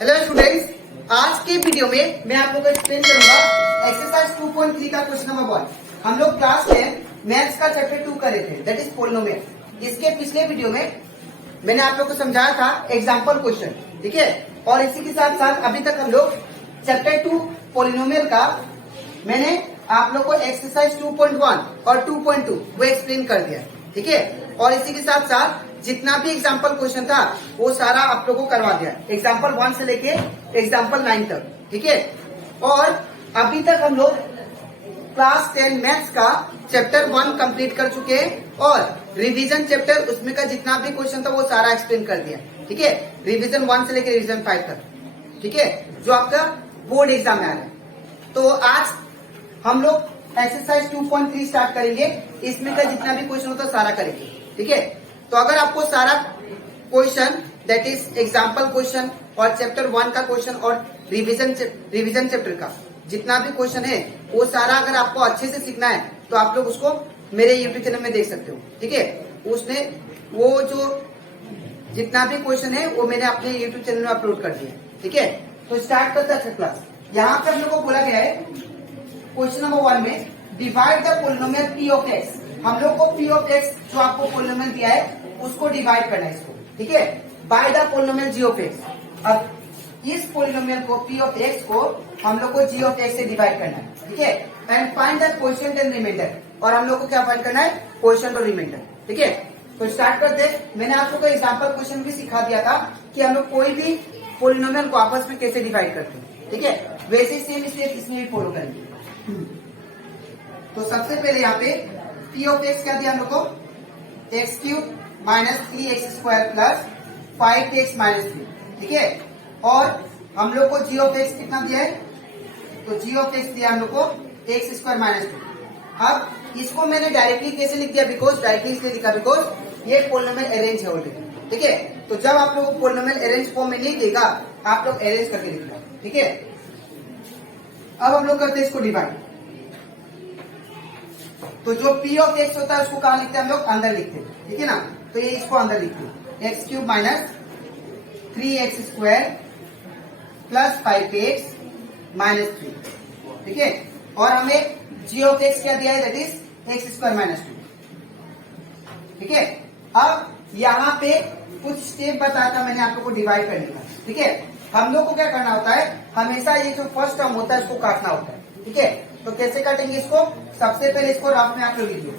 Hello students, आज के video में मैं आप लोगों को एक्सप्लेन करूंगा एक्सरसाइज 2.3 का क्वेश्चन नंबर 1। हम लोग क्लास 10 मैथ्स का चैप्टर 2 कर रहे थे, दैट इज पोलिनोमियल। इसके पिछले वीडियो में मैंने आप लोग को समझाया था एग्जाम्पल क्वेश्चन, ठीक है। और इसी के साथ साथ अभी तक हम लोग चैप्टर 2 पोलिनोमियल का मैंने आप लोग को एक्सरसाइज 2.1 और 2.2 वो एक्सप्लेन कर दिया, ठीक है। और इसी के साथ साथ जितना भी एग्जाम्पल क्वेश्चन था वो सारा आप लोगों को करवा दिया, एग्जाम्पल 1 से लेके एग्जाम्पल 9 तक, ठीक है। और अभी तक हम लोग क्लास 10 मैथ्स का चैप्टर 1 कंप्लीट कर चुके हैं और रिवीजन चैप्टर उसमें का जितना भी क्वेश्चन था वो सारा एक्सप्लेन कर दिया, ठीक है। रिवीजन 1 से लेके रिवीजन 5 तक, ठीक है, जो आपका बोर्ड एग्जाम में आ रहा है। तो आज हम लोग एक्सरसाइज 2.3 स्टार्ट करेंगे। इसमें का जितना भी क्वेश्चन होता है सारा करेंगे, ठीक है। तो अगर आपको सारा question that is example question और चैप्टर 1 का क्वेश्चन और रिवीजन चैप्टर का जितना भी क्वेश्चन है वो सारा अगर आपको अच्छे से सीखना है तो आप लोग उसको मेरे यूट्यूब चैनल में देख सकते हो, ठीक है। उसने वो जो जितना भी क्वेश्चन है वो मैंने अपने यूट्यूब चैनल में अपलोड कर दिया, ठीक है। तो स्टार्ट करते हैं क्लास। यहाँ पे हम लोग को बोला गया है क्वेश्चन नंबर 1 में divide the polynomial P of x. हम लोग को पी ऑफ एक्स जो आपको पोलिनोमियल दिया है उसको डिवाइड करना है इसको, ठीक है, by the polynomial g of x. अब इस पोलिनोमियल को पी ऑफ एक्स को हम लोग को जी ऑफ एक्स से डिवाइड करना है, ठीक है। And find the quotient and remainder. और हम लोग को क्या फाइंड करना है? क्वोशिएंट और रिमाइंडर, ठीक है। तो स्टार्ट करते हैं। मैंने आप लोग को एग्जाम्पल क्वेश्चन भी सिखा दिया था कि हम लोग कोई भी पोलिनोमियल को आपस में कैसे डिवाइड करते हैं, ठीक है। वैसे सेम स्टेप इसमें भी फॉलो करेंगे। तो सबसे पहले यहाँ पे पी ऑफ एक्स क्या दिया हम लोग को? X cube minus 3x square plus 5x minus 3, ठीक है। और हम लोग को जी ऑफ एक्स कितना दिया है? तो जी ऑफ एक्स दिया हम लोग को एक्स स्क्वायर माइनस 2। अब इसको मैंने डायरेक्टली कैसे लिख दिया? बिकॉज डायरेक्टली इसलिए लिखा बिकॉज ये पोलिनोमियल अरेंज है ऑलरेडी, ठीक है। तो जब आप लोग को पोलिनोमियल अरेंज फॉर्म में नहीं देगा आप लोग अरेंज करके लिखना, ठीक है। अब हम लोग करते हैं इसको डिवाइड। तो जो पी ऑफ एक्स होता है उसको कहाँ लिखते हैं हम लोग? अंदर लिखते हैं, ठीक है ना। तो ये इसको अंदर लिखते हैं, x cube minus 3x square plus 5x minus 3, ठीक है। और हमें जी ऑफ एक्स क्या दिया है? That is x square minus 2, ठीक है। अब यहाँ पे कुछ स्टेप बताया था मैंने आप लोग को डिवाइड करने का, ठीक है। हम लोग को क्या करना होता है? हमेशा ये जो फर्स्ट टर्म होता है इसको काटना होता है, ठीक है। तो कैसे काटेंगे इसको? सबसे पहले इसको रफ में आप लोग लिख लो,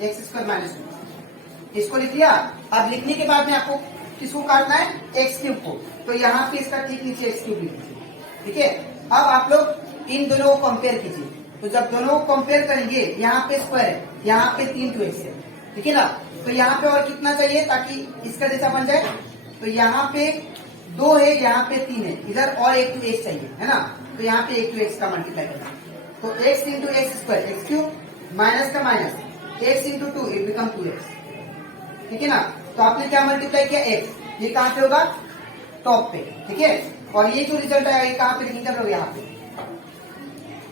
एक्स स्क्वायर माइनस 2, इसको लिख लिया। अब लिखने के बाद में आपको किसको काटना है? एक्स क्यूब को। तो यहाँ पे इसका ठीक नीचे एक्स क्यूब लिख लीजिए, ठीक है। अब आप लोग इन दोनों को कंपेयर कीजिए। तो जब दोनों को कंपेयर करेंगे, यहाँ पे स्क्वायर है, यहाँ पे 3 2x है, ठीक है ना। तो यहाँ पे और कितना चाहिए ताकि इसका जैसा बन जाए? तो यहाँ पे 2 है, यहाँ पे 3 है, इधर और एक 2x चाहिए, है ना। तो यहाँ पे एक 2x का मल्टीप्लाई करना। तो x into x square, x cube minus का minus, x into 2 it become 2x, ठीक है ना। तो आपने क्या मल्टीप्लाई किया? x। ये कहाँ पे होगा? टॉप पे, ठीक है। और ये जो रिजल्ट आया ये कहाँ पे लिखेंगे हम लोग? यहाँ पे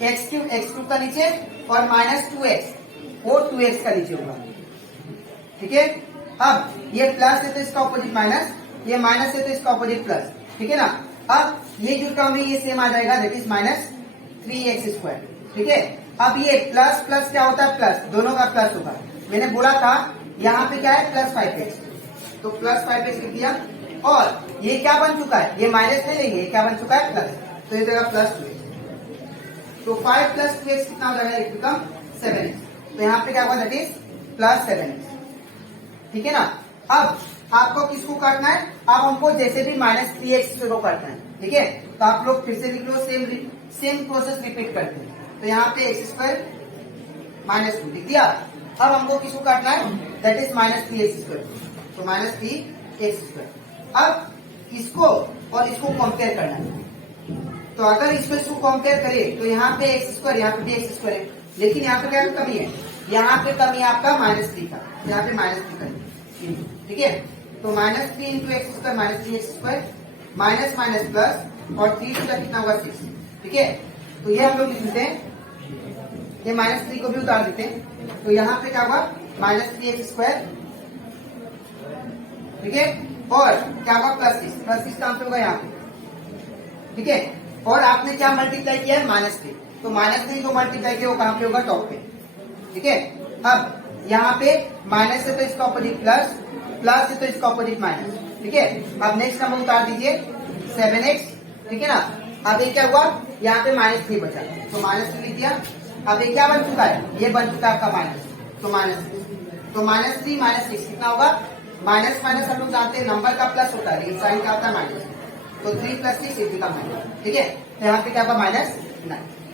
एक्स क्यूब का नीचे और माइनस 2x वो 2x का नीचे होगा, ठीक है। अब ये प्लस है तो इसका ऑपोजिट माइनस, ये माइनस है तो इसका ऑपोजिट प्लस, ठीक है ना। अब ये जो टर्म है ये सेम आ जाएगा, that is minus 3x square, ठीक है। अब ये प्लस प्लस क्या होता है? प्लस, दोनों का प्लस होगा। मैंने बोला था यहाँ पे क्या है? प्लस 5x, तो प्लस 5x लिख दिया। और ये क्या बन चुका है? ये माइनस नहीं लेंगे, क्या बन चुका है? प्लस, तो ये देगा प्लस 2x। तो 5 प्लस 2x कितना हो जाएगा? It become 7x। तो यहाँ पे क्या होगा? दैट इज प्लस 7x, ठीक है ना। अब आपको किसको काटना है? अब हमको जैसे भी माइनस 3x को काटना है, ठीक है। तो आप लोग फिर से लिख लो, सेम प्रोसेस रिपीट करते हैं। तो यहाँ पे एक्स स्क्वायर माइनस 2 लिख दिया। अब हमको किसको काटना है? That is minus 3x square, तो माइनस 3x स्क्वायर। अब इसको और इसको कंपेयर करना है। तो अगर इसको कंपेयर करें तो यहाँ पे एक्स स्क्वायर, यहाँ पे भी एक्स स्क्वायर है, लेकिन यहाँ पे क्या कमी है? यहाँ पे कमी है आपका माइनस 3 का, यहाँ पे माइनस 3 का, ठीक है। तो minus 3 into x square minus 3x square minus minus plus और 3 का कितना होगा? 6, ठीक है। तो ये हम लोग लिख लेते हैं, ये माइनस 3 को भी उतार देते हैं। तो यहाँ पे क्या होगा? माइनस 3x स्क्वायर, ठीक है। और क्या होगा? प्लस 6 का आंसर होगा यहाँ पे ठीक है। और आपने क्या मल्टीप्लाई किया है, -3, तो -3 को मल्टीप्लाई किया वो कहां पे होगा, टॉप पे, ठीक है। अब यहाँ पे माइनस है तो इसका ऑपोजिट प्लस, प्लस है तो इसका ऑपोजिट माइनस, ठीक है। अब नेक्स्ट नंबर उतार दीजिए 7x, ठीक है ना। अब ये क्या हुआ, यहाँ पे -3 बचा, तो -3 लिख दिया। अब ये क्या बन चुका है, ये बन चुका है आपका माइनस, तो -3 -6 कितना होगा, माइनस माइनस हम लोग जानते हैं नंबर का प्लस होता है, लेकिन साइन का होता है माइनस, तो 3 + 6 इसी का माइनस, ठीक है। तो यहाँ पे क्या होगा, -9,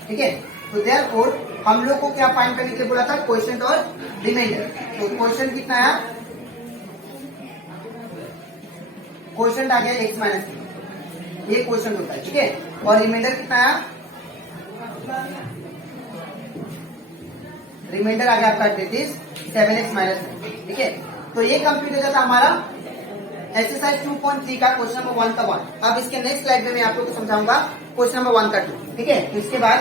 ठीक है। तो देयरफॉर हम लोग को क्या फाइंड करने के लिए बोला था, क्वोशिएंट और रिमाइंडर। तो क्वोशिएंट कितना आया, क्वोशिएंट आ गया x -3, ये क्वोशिएंट होता है, ठीक है। और रिमाइंडर कितना आया, रिमाइंडर आ गया आपका 7x -3, ठीक है। तो ये कंप्लीट हो जाता हमारा एक्सरसाइज 2.3 का क्वेश्चन नंबर 1 का 1। अब इसके नेक्स्ट स्लाइड में मैं आप लोगों को समझाऊंगा क्वेश्चन नंबर 1 का 2, ठीक है। तो इसके बाद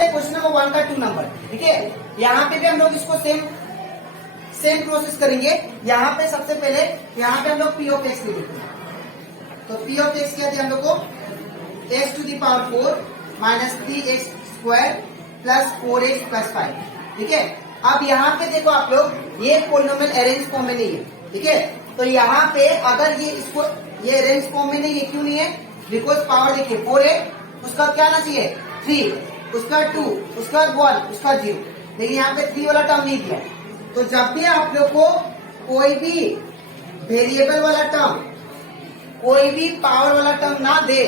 क्वेश्चन नंबर 1 का 2 नंबर, ठीक है। यहाँ पे भी हम लोग इसको सेम प्रोसेस करेंगे। यहाँ पे सबसे पहले यहाँ पे हम लोग p ऑफ x लिखेंगे, तो p ऑफ x क्या थे हम लोग को, x⁴ -3x² + 4x + 5, ठीक है। अब यहाँ पे देखो आप लोग, ये पॉलिनोमियल अरेंज फॉर्म में नहीं है, ठीक है। तो यहाँ पे अगर ये अरेंज फॉर्म में नहीं है, क्यों नहीं है, बिकॉज पावर देखिए 4 है, उसका क्या आना चाहिए 3, उसका 2, उसका 1, उसका 0, लेकिन यहाँ पे 3 वाला टर्म नहीं दिया। तो जब भी आप लोग को कोई भी वेरिएबल वाला टर्म, कोई भी पावर वाला टर्म ना दे,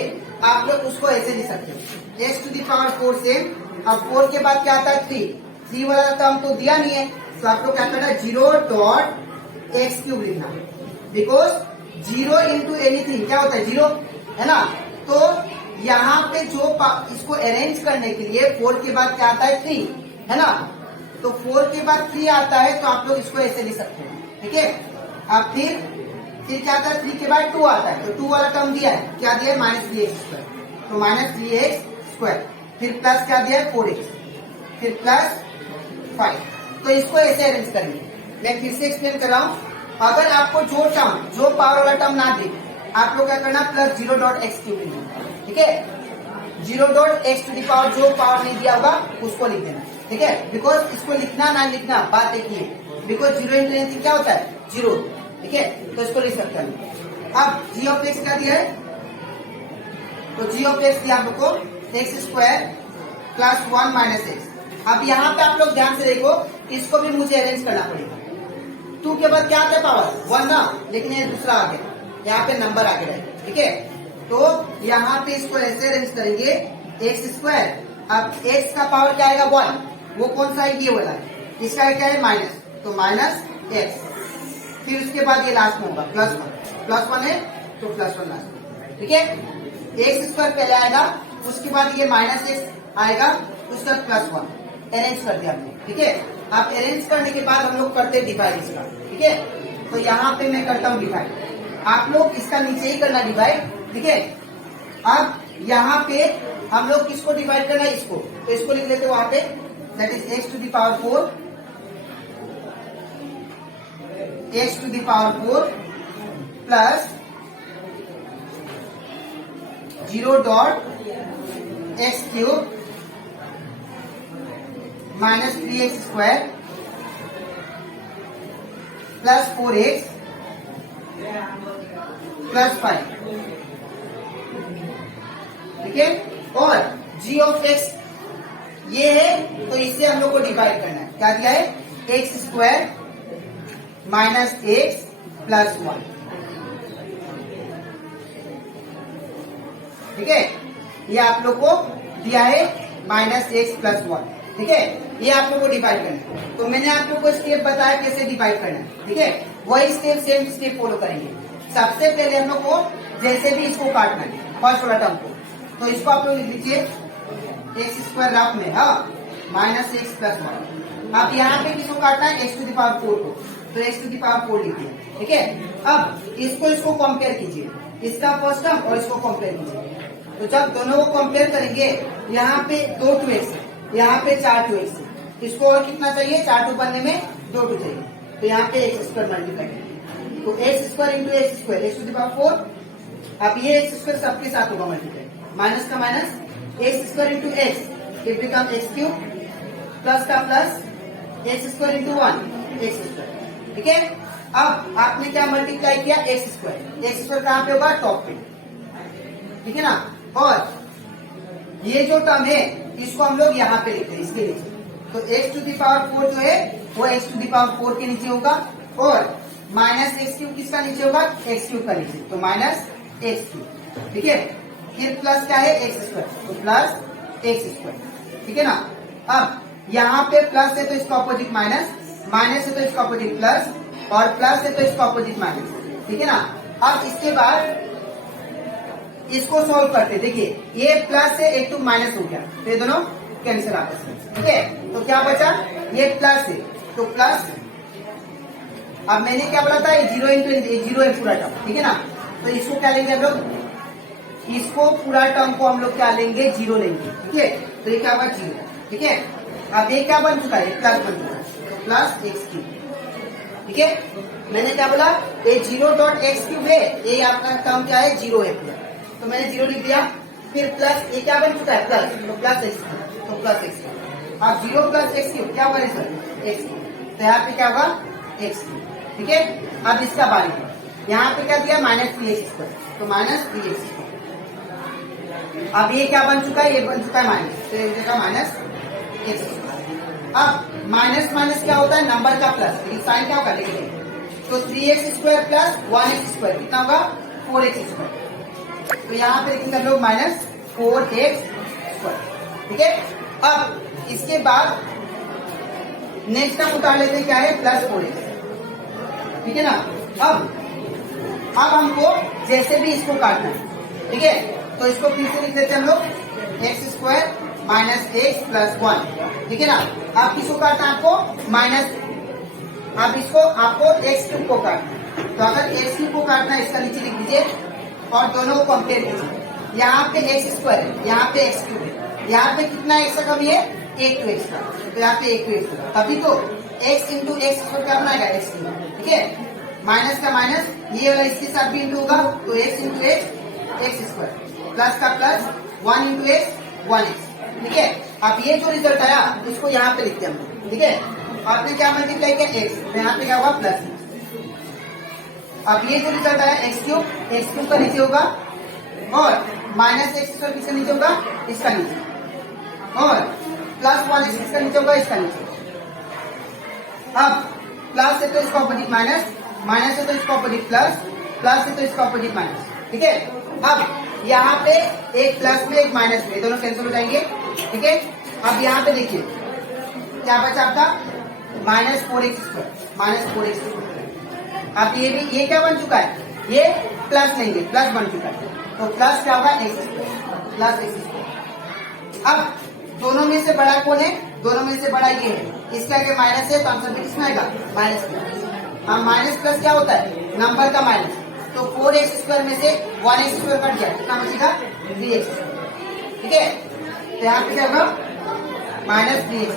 आप लोग उसको ऐसे लिख सकते हो, x⁴ सेम। अब 4 के बाद क्या आता है 3 वाला टर्म तो दिया नहीं है, तो आप लोग क्या करना है, 0.x³ लिखना, बिकॉज 0 इंटू एनीथिंग क्या होता है 0, है ना। तो यहाँ पे जो इसको अरेंज करने के लिए 4 के बाद क्या आता है 3, है ना। तो 4 के बाद 3 आता है, तो आप लोग इसको ऐसे लिख सकते हैं, ठीक है। अब फिर क्या आता है, 3 के बाद 2 आता है, तो 2 वाला टर्म दिया है, क्या दिया है -3x², तो -3x², फिर प्लस क्या दिया है 4x, फिर +5। तो इसको ऐसे अरेंज करेंगे। मैं फिर से एक्सप्लेन कर रहा हूँ, अगर आपको जो पावर वाला टर्म ना दे, आप लोग क्या करना, +0.x³ ठीक है। 0.x⁴ जो पावर नहीं दिया होगा उसको लिख देना, ठीक है। बिकॉज इसको लिखना ना लिखना बात एक ही है, बिकॉज 0 इंटू एनीथिंग क्या होता है 0, ठीक है। तो इसको लिख सकते हैं। अब g ऑफ x क्या दिया है, तो g ऑफ x दिया हम लोग को x² + 1 - x। अब यहाँ पे आप लोग ध्यान से देखो, इसको भी मुझे अरेंज करना पड़ेगा। 2 के बाद क्या आता है पावर 1 ना, लेकिन ये दूसरा आ गया, यहाँ पे नंबर आगे रहेगा, ठीक है। तो यहाँ पे इसको ऐसे अरेंज करेंगे x²। अब x का पावर क्या आएगा 1, वो कौन सा है, ये वाला है, इसका क्या है माइनस, तो -x। फिर उसके बाद ये लास्ट में होगा +1 है, तो +1 लास्ट में, ठीक है। x² पहले आएगा, उसके बाद ये -x आएगा, उसका +1 अरेंज कर दिया हमने, ठीक है। अब अरेंज करने के बाद हम लोग करते हैं डिवाइड इसका, ठीक है। तो यहाँ पे मैं करता हूँ डिवाइड, आप लोग इसका नीचे ही करना डिवाइड, ठीक है। अब यहाँ पे हम लोग किसको डिवाइड करना है, इसको, तो इसको लिख लेते हैं वहां पे, that is x⁴ plus 0.x³ -3x² + 4x + 5, ठीक है। और g ऑफ x ये है, तो इससे हम लोग को डिवाइड करना है, क्या दिया है x² - x + 1, ठीक है। ये आप लोग को दिया है -x + 1, ठीक है। ये आप लोग को डिवाइड करना है, तो मैंने आप लोग को स्टेप बताया कैसे डिवाइड करना है, ठीक है। वही सेम स्टेप फॉलो करेंगे। सबसे पहले हम लोग को जैसे भी इसको काटना है फर्स्ट वाला टर्म को, तो इसको आप लोग लिख लीजिए x² रफ में, हाँ -x + 1। अब यहाँ पे किसको काटना है x⁴ को, तो x⁴ लिखिए, ठीक है। अब इसको कंपेयर कीजिए, इसका फर्स्ट टर्म और इसको कंपेयर कीजिए। तो जब दोनों को कंपेयर करेंगे, यहाँ पे 2 2x, यहाँ पे 4 2x, इसको और कितना चाहिए, 4 2 बनने में 2 2 चाहिए, तो यहाँ पे x² मल्टीप्लाई, तो x² × x², x⁴। अब ये x² सबके साथ होगा मल्टीप्लाई, माइनस का minus x square into x it become x cube plus का plus x square into 1 x square. ठीक है, अब आपने क्या मल्टीप्लाई किया एक्स स्क्वायर कहां पे होगा टॉप पे। ठीक है ना, और ये जो टर्म है इसको हम लोग यहाँ पे लिखते हैं इसके नीचे। तो x टू दी पावर 4 जो है वो x टू दी पावर 4 के नीचे होगा और माइनस एक्स क्यूब किसका नीचे होगा एक्स क्यूब का नीचे, तो माइनस एक्स क्यूब। ठीक है, फिर प्लस क्या है एक्स स्क्वायर, तो प्लस एक्स स्क्वायर। ठीक है ना, अब यहाँ पे प्लस है तो इसका ऑपोजिट माइनस, माइनस है तो इसका ऑपोजिट प्लस और प्लस है तो इसका ऑपोजिट माइनस। ठीक है ना, अब इसके बाद इसको सॉल्व करते, देखिए ये प्लस से एक टू माइनस हो गया तो ये दोनों कैंसिल आपस में। ठीक है, तो क्या बचा, ये प्लस है तो प्लस, अब मैंने क्या बोला था ये जीरो इंटू जीरो है पूरा टर्म। ठीक है ना, तो इसको क्या लेंगे हम लोग, इसको पूरा टर्म को हम लोग क्या लेंगे जीरो लेंगे। ठीक है, तो ये क्या हुआ जीरो। ठीक है, अब ये क्या बन चुका है प्लस बन चुका है, तो प्लस एक्स क्यूब। ठीक है, मैंने क्या बोला ये जीरो डॉट एक्स क्यूब है, ये आपका टर्म क्या है जीरो है पूरा, तो मैंने जीरो लिख दिया। फिर प्लस ये क्या बन चुका है प्लस, तो प्लस एक्स क्यूब, तो प्लस एक्स क्यूब। अब जीरो प्लस एक्स क्यूब क्या होगा सर एक्स क्यूब, तो यहाँ पे क्या होगा एक्स क्यूब। ठीक है, अब इसका बारी है, यहाँ पे क्या दिया माइनस 3x स्क्वायर, तो माइनस 3x स्क्वायर। अब ये क्या बन चुका है, ये बन चुका है माइनस, तो ये जगह माइनस एक्स स्क्वायर। अब माइनस माइनस क्या होता है नंबर का प्लस, लेकिन साइन क्या होगा लिखेंगे, तो 3x square plus 1x square कितना होगा 4x स्क्वायर, तो यहाँ पे लिखेंगे हम लोग माइनस 4x स्क्वायर। ठीक है, अब इसके बाद नेक्स्ट हम उतार लेते हैं क्या है प्लस 4x। ठीक है ना, अब हमको जैसे भी इसको काटना है, ठीक है, तो इसको फिर से लिख देते हैं हम लोग x square minus x plus 1। ठीक है ना, अब किसको काटना है आपको माइनस, अब इसको आपको एक्स क्यूब को काटना है, तो अगर एक्स क्यूब को काटना है इसका नीचे लिख दीजिए और दोनों को कंपेयर कीजिए। यहाँ पे एक्स स्क्वायर है, यहाँ पे एक्स क्यूब है, यहाँ पे कितना एक्स का कमी है एक टू एक्स का, तो यहाँ पे एक टू एक्स का, तभी तो एक्स इंटू एक्स स्क्वायर क्या बनाएगा एक्स क्यूब। ठीक है, माइनस का माइनस ये वाला इसके साथ भी इंटू होगा, तो x into x x square plus का प्लस 1 इंटू एक्स 1x। ठीक है, अब ये जो रिजल्ट आया इसको यहाँ पे लिखते हैं हम। ठीक है, आपने क्या मल्टीप्लाई किया एक्स, तो यहाँ पे क्या हुआ प्लस। अब ये जो रिजल्ट आया एक्स क्यूब का नीचे होगा और माइनस एक्स स्क्वायर किसका नीचे होगा इसका नीचे, और प्लस 1x किसका नीचे होगा इसका नीचे। अब प्लस है तो इसका ऑपोजिट माइनस, माइनस है तो इसका ऑपोजिट प्लस, प्लस है तो इसका ऑपोजिट माइनस। ठीक है, अब यहाँ पे एक प्लस में एक माइनस में दोनों कैंसिल हो जाएंगे। ठीक है, अब यहाँ पे देखिए क्या बचा आपका minus 4x square, minus 4x square. अब ये क्या बन चुका है, ये प्लस लेंगे प्लस बन चुका है, तो प्लस क्या होगा x square plus x square. अब दोनों में से बड़ा कौन है, दोनों में से बड़ा ये है, इसका अगर माइनस है तो आंसर भी किसमें आएगा माइनस प्लस। हाँ, माइनस प्लस क्या होता है नंबर का माइनस, तो 4x स्क्वायर में से 1x स्क्वायर कट गया, कितना बचेगा 3x। ठीक है, तो यहाँ पे क्या होगा माइनस 3x।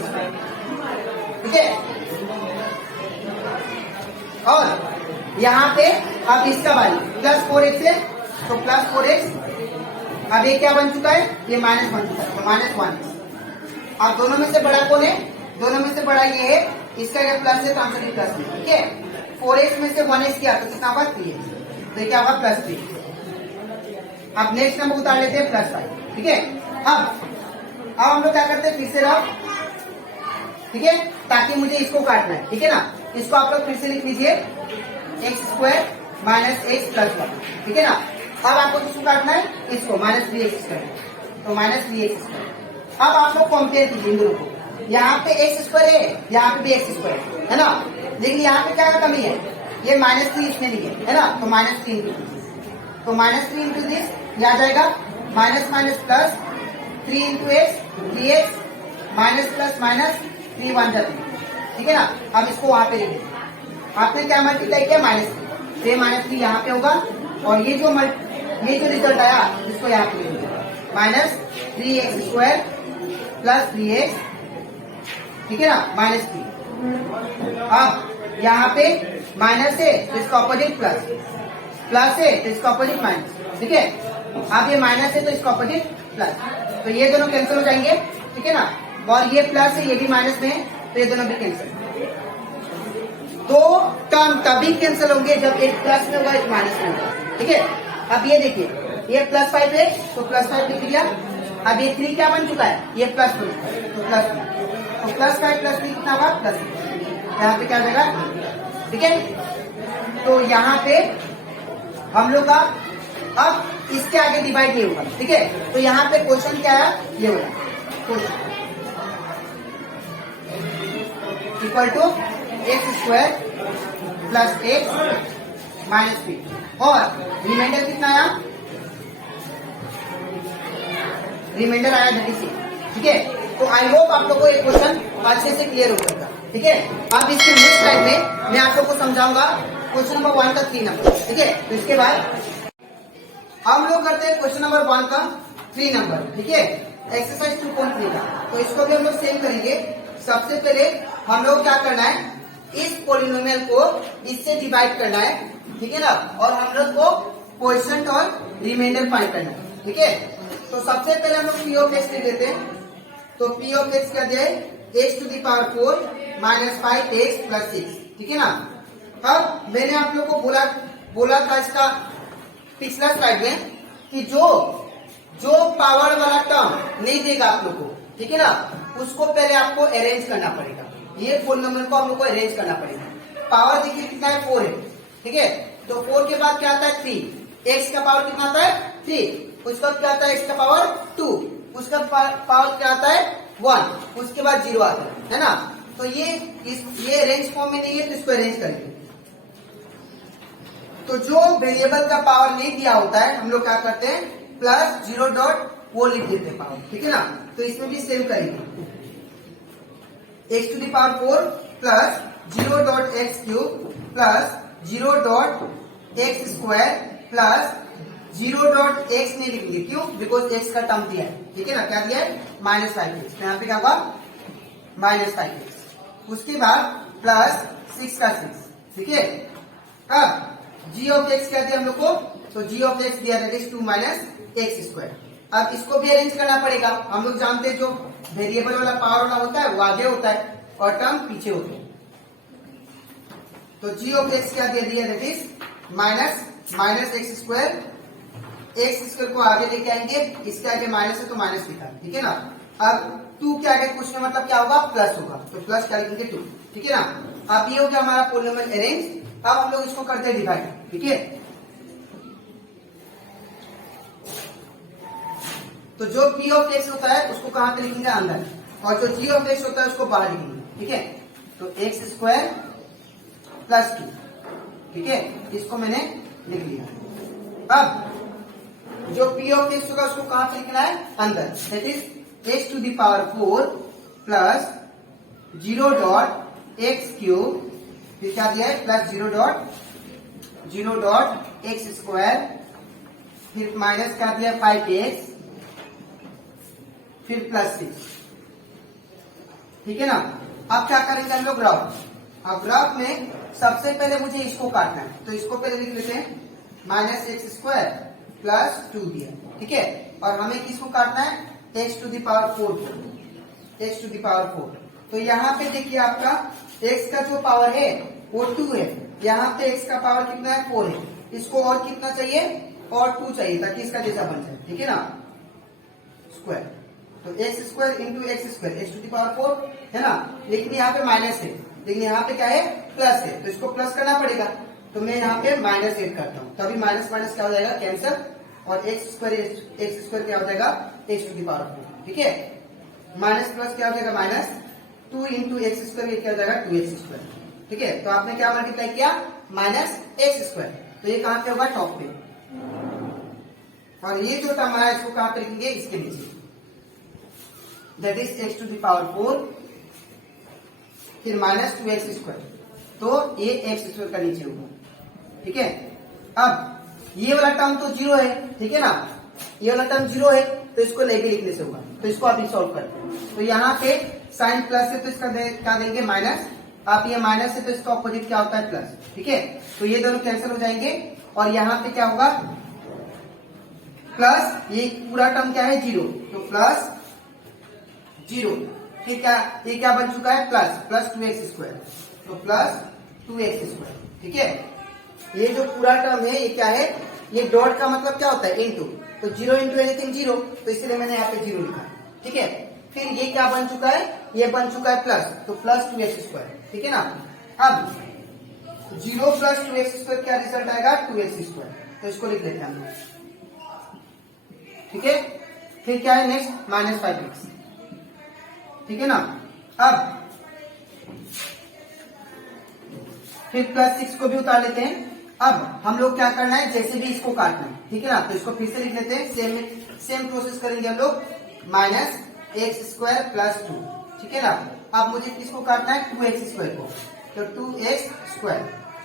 ठीक है, और यहाँ पे अब इसका बारी प्लस 4x है, तो प्लस 4x। अब ये क्या बन चुका है, ये माइनस बन चुका है, तो माइनस 1। अब दोनों में से बड़ा कौन है, दोनों में से बड़ा ये है, इसका अगर प्लस है तो आंसर भी प्लस है। ठीक है, 4x में से 1x किया तो कितना होगा 3x, तो ये क्या होगा प्लस 3। अब नेक्स्ट नंबर उतार लेते हैं प्लस 5। ठीक है, अब हम लोग क्या करते हैं फिर से रफ, ठीक है, ताकि मुझे इसको काटना है। ठीक है ना, इसको आप लोग फिर से लिख लीजिए x square minus x plus 1। ठीक है ना, अब आपको किसको काटना है इसको माइनस 3x स्क्वायर, तो माइनस 3x स्क्वायर। अब आप लोग कंपेयर कीजिए इन दोनों को, यहाँ पे एक्स स्क्वायर है, यहाँ पे भी एक्स स्क्वायर है ना, लेकिन यहाँ पे क्या कमी है, ये माइनस 3 इसमें नहीं है ना, तो माइनस 3 इंटू, तो माइनस 3 इंटू दिस आ जाएगा minus minus plus 3 into x 3x minus plus minus 3 1 3। ठीक है ना, अब इसको वहां पे लिखिए, आपने क्या मल्टीप्लाई किया माइनस 3 माइनस 3 यहाँ पे होगा, और ये जो रिजल्ट आया इसको यहाँ पे लिखिए minus 3x square plus 3x। ठीक है ना, माइनस 3। अब यहाँ पे माइनस है तो इसका ऑपोजिट प्लस, प्लस है तो इसका ऑपोजिट माइनस। ठीक है, अब ये माइनस है तो इसका ऑपोजिट प्लस, तो ये दोनों कैंसिल हो जाएंगे, ठीक है ना। और ये प्लस है, ये भी माइनस में है, तो ये दोनों भी कैंसिल। तो टर्म तभी कैंसिल होंगे जब एक प्लस में होगा एक माइनस में होगा, ठीक है। अब ये देखिए, ये +5 है तो +5 लिख दिया। अब ये 3 क्या बन चुका है, ये प्लस बन चुका है, तो प्लस, तो +5 + 3 कितना हुआ, प्लस। यहाँ पे क्या हो जाएगा, ठीक है। तो यहाँ पे हम लोग का अब इसके आगे डिवाइड नहीं होगा, ठीक है। तो यहाँ पे क्वेश्चन क्या है, ये होगा question equal to x² + x - 3 और रिमाइंडर कितना आया, रिमाइंडर आया 36, ठीक है। तो आई होप आप लोगों को ये क्वेश्चन अच्छे से क्लियर हो जाएगा, ठीक है। अब इसके नेक्स्ट स्लाइड में मैं आप लोग को समझाऊंगा क्वेश्चन नंबर 1 का 3 नंबर, ठीक है। तो इसके बाद हम लोग करते हैं क्वेश्चन नंबर 1 का 3 नंबर, ठीक है, एक्सरसाइज 2.3 का। तो इसको भी हम लोग सेम करेंगे। सबसे पहले हम लोग क्या करना है, इस पोलिनोमियल को इससे डिवाइड करना है, ठीक है ना, और हम लोग को क्वोशिएंट और रिमाइंडर फाइंड करना है, ठीक है। तो सबसे पहले हम लोग p ऑफ x लिख देते हैं। तो p ऑफ x क्या दिया है, x⁴ - 5x + 6, ठीक है ना। अब मैंने आप लोग को बोला था इसका पिछला स्लाइड में कि जो पावर वाला टर्म नहीं देगा आप लोग को, ठीक है ना, उसको पहले आपको अरेंज करना पड़ेगा। ये पोलिनोमियल को हम लोग को अरेंज करना पड़ेगा। पावर देखिए कितना है, 4 है, ठीक है। तो 4 के बाद क्या आता है, 3। x का पावर कितना आता है, 3। उसका क्या आता है, x का पावर 2। उसका पावर क्या आता है, 1। उसके बाद 0 आता है ना। तो ये अरेंज फॉर्म में नहीं है, तो इसको अरेंज करेंगे। तो जो वेरिएबल का पावर नहीं दिया होता है हम लोग क्या करते हैं, +0 डॉट वो लिख देते हैं पावर, ठीक है ना। तो इसमें भी सेम करेंगे, x⁴ + 0.x³ + 0.x² + 0.x नहीं लिखेंगे, क्यों, बिकॉज x का टर्म दिया है, ठीक है ना। क्या दिया है, -5x, तो यहाँ पे क्या होगा, -5x। उसके बाद +6 का 6, ठीक है। अब g ऑफ x क्या दिया हम लोग को, तो g ऑफ x दिया दैट इज 2 - x²। अब इसको भी अरेंज करना पड़ेगा। हम लोग जानते हैं जो वेरिएबल वाला पावर वाला होता है वो आगे होता है और टर्म पीछे होते हैं। तो g ऑफ x क्या दिया दैट इज -x²। x² को आगे लेके आएंगे, इसके आगे माइनस है तो माइनस लिखा, ठीक है ना। अब 2 के आगे कुछ में मतलब क्या होगा, प्लस होगा, तो प्लस क्या लिखेंगे, 2, ठीक है ना। अब ये हो गया हमारा पोलिनोमियल अरेंज। अब हम लोग इसको करते हैं डिवाइड, ठीक है। तो जो p ऑफ x होता है उसको कहां पे लिखेंगे, अंदर, और जो g ऑफ x होता है उसको बाहर लिखेंगे, ठीक है। तो x² + 2, ठीक है, इसको मैंने लिख लिया। अब जो p ऑफ x होगा उसको कहां पे लिखना है, अंदर, दैट इज x⁴ + 0.x³, फिर क्या दिया है, +0.x², फिर माइनस क्या दिया, 5x, फिर +6, ठीक है ना। अब क्या करेंगे हम लोग, ग्राफ। अब ग्राफ में सबसे पहले मुझे इसको काटना है, तो इसको पहले लिख लेते हैं, -x² + 2 दिया, ठीक है। और हमें किसको काटना है, x⁴ तो यहाँ पे देखिए आपका x का जो पावर है वो 2 है, यहाँ पे x का पावर कितना है, 4 है। इसको और कितना चाहिए, और 2 चाहिए, ताकि इसका जैसा बन जाए, ठीक है ना, स्क्वायर। तो x² × x², x⁴ है ना। लेकिन यहाँ पे माइनस है, लेकिन यहाँ पे क्या है, प्लस है, तो इसको प्लस करना पड़ेगा। तो मैं यहाँ पे माइनस ऐड करता हूँ, तभी माइनस माइनस क्या हो जाएगा, कैंसर, और x² क्या हो जाएगा, x⁴, ठीक है। माइनस प्लस क्या हो जाएगा, -2 × x², ये क्या हो जाएगा, 2x², ठीक है। तो आपने क्या मल्टीप्लाई किया, -x², तो ये कहां पे होगा, टॉप पे। और ये जो टर्म है इसको कहां पे लिखेंगे, इसके नीचे, दैट इज x⁴, फिर -2x², तो ये x² का नीचे होगा, ठीक है। अब ये वाला टर्म तो 0 है, ठीक है ना, ये वाला टर्म 0 है, तो इसको लेके लिखने से होगा। तो इसको आप सॉल्व करते हैं। तो यहाँ पे साइन प्लस है तो इसका क्या देंगे, माइनस। आप ये माइनस है तो इसका ऑपोजिट क्या होता है, प्लस, ठीक है। तो ये दोनों कैंसिल हो जाएंगे, और यहाँ पे क्या होगा, प्लस ये पूरा टर्म क्या है 0, तो प्लस 0, फिर क्या ये क्या बन चुका है प्लस 2x², तो प्लस 2x², ठीक है। ये जो पूरा टर्म है ये क्या है, ये डॉट का मतलब क्या होता है इनटू, तो 0 इंटू एनीथिंग 0, तो इसलिए मैंने यहाँ पे 0 लिखा, ठीक है। फिर ये क्या बन चुका है, ये बन चुका है प्लस, तो प्लस 2x², ठीक है ना। अब 0 प्लस 2x² क्या रिजल्ट आएगा 2x², तो इसको लिख लेते हैं हम लोग, ठीक है। फिर क्या है नेक्स्ट माइनस 5x, ठीक है ना। अब फिर प्लस 6 को भी उतार लेते हैं। अब हम लोग क्या करना है, जैसे भी इसको काटना है, ठीक है ना, तो इसको फिर से लिख लेते हैं, सेम प्रोसेस करेंगे हम लोग, -x² प्लस 2, ठीक है ना। अब मुझे किसको काटना है 2x² को, तो 2x²,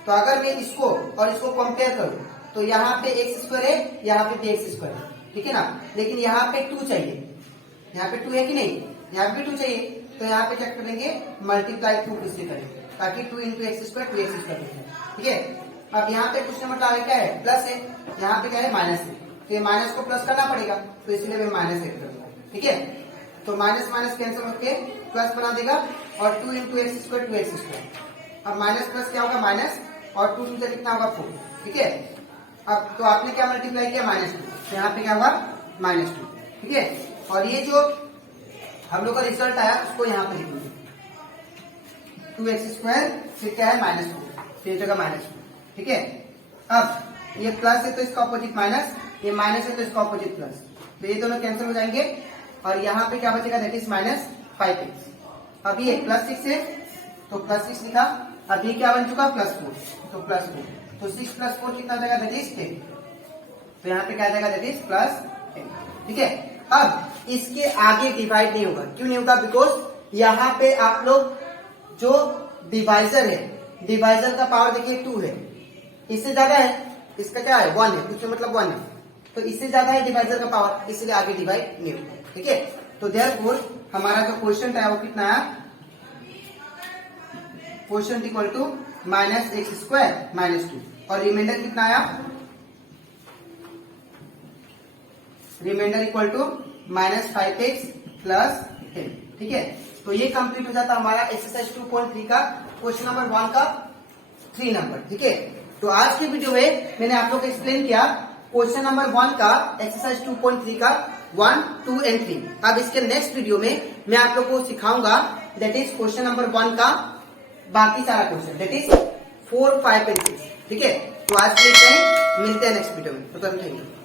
तो अगर मैं इसको और इसको कंपेयर करूं तो यहाँ पे x² है, यहाँ पे भी x² है, ठीक है ना, लेकिन यहाँ पे 2 चाहिए, यहाँ पे 2 है कि नहीं, यहाँ पे 2 चाहिए, तो यहाँ पे क्या करेंगे मल्टीप्लाई 2 किससे करेंगे, ताकि 2 इंटू x² 2x², ठीक है। अब यहाँ पे कुछ नंबर डाले क्या है प्लस है, यहाँ पे क्या है माइनस है, तो ये माइनस को प्लस करना पड़ेगा, तो इसलिए मैं माइनस ऐड करूंगा, ठीक है। तो माइनस माइनस कैंसिल होकर प्लस बना देगा, और 2 इंटू x² 2x², अब माइनस प्लस क्या होगा माइनस, और 2 टू कितना होगा 4, ठीक है। अब तो आपने क्या मल्टीप्लाई किया -2, तो यहाँ पे क्या होगा -2, ठीक है। और ये जो हम लोग का रिजल्ट आया उसको यहाँ पे लिखेंगे 2x², फिर क्या है -2, फिर जगह -2, ठीक है। अब ये प्लस है तो इसका ऑपोजिट माइनस, ये माइनस है तो इसका ऑपोजिट प्लस, तो ये दोनों कैंसिल हो जाएंगे, और यहाँ पे क्या बचेगा दैट इज -5x। अब ये +6 है तो +6 लिखा, अब ये क्या बन चुका +4, तो +4, तो 6 + 4 कितना जाएगा दैट इज 10, तो यहाँ पे क्या जाएगा दैट इज +10, ठीक है। अब इसके आगे डिवाइड नहीं होगा, क्यों नहीं होगा, बिकॉज यहाँ पे आप लोग जो डिवाइजर है, डिवाइजर का पावर देखिए 2 है, इससे ज्यादा है, इसका क्या है 1 है, इसका मतलब 1 है, तो इससे ज्यादा है डिवाइजर का पावर, इसलिए आगे डिवाइड नहीं होगा, ठीक है। तो देयरफॉर हमारा जो क्वेश्चन आया वो कितना आया, क्वेश्चन इक्वल टू -x² -2, और रिमाइंडर कितना आया, reminder equal to -5x plus 10, ठीक है। तो ये कंप्लीट हो जाता हमारा एक्सरसाइज 2.3 का क्वेश्चन नंबर 1 का 3 नंबर, ठीक है। तो आज की वीडियो में मैंने आप लोग को एक्सप्लेन किया क्वेश्चन नंबर 1 का एक्सरसाइज 2.3 का 1, 2 एंड 3। अब इसके नेक्स्ट वीडियो में मैं आप लोग को सिखाऊंगा दैट इज क्वेश्चन नंबर 1 का बाकी सारा क्वेश्चन, दैट इज 4, 5 एंड 6, ठीक है। तो आज के लिए मिलते हैं नेक्स्ट वीडियो में, तो थैंक यू।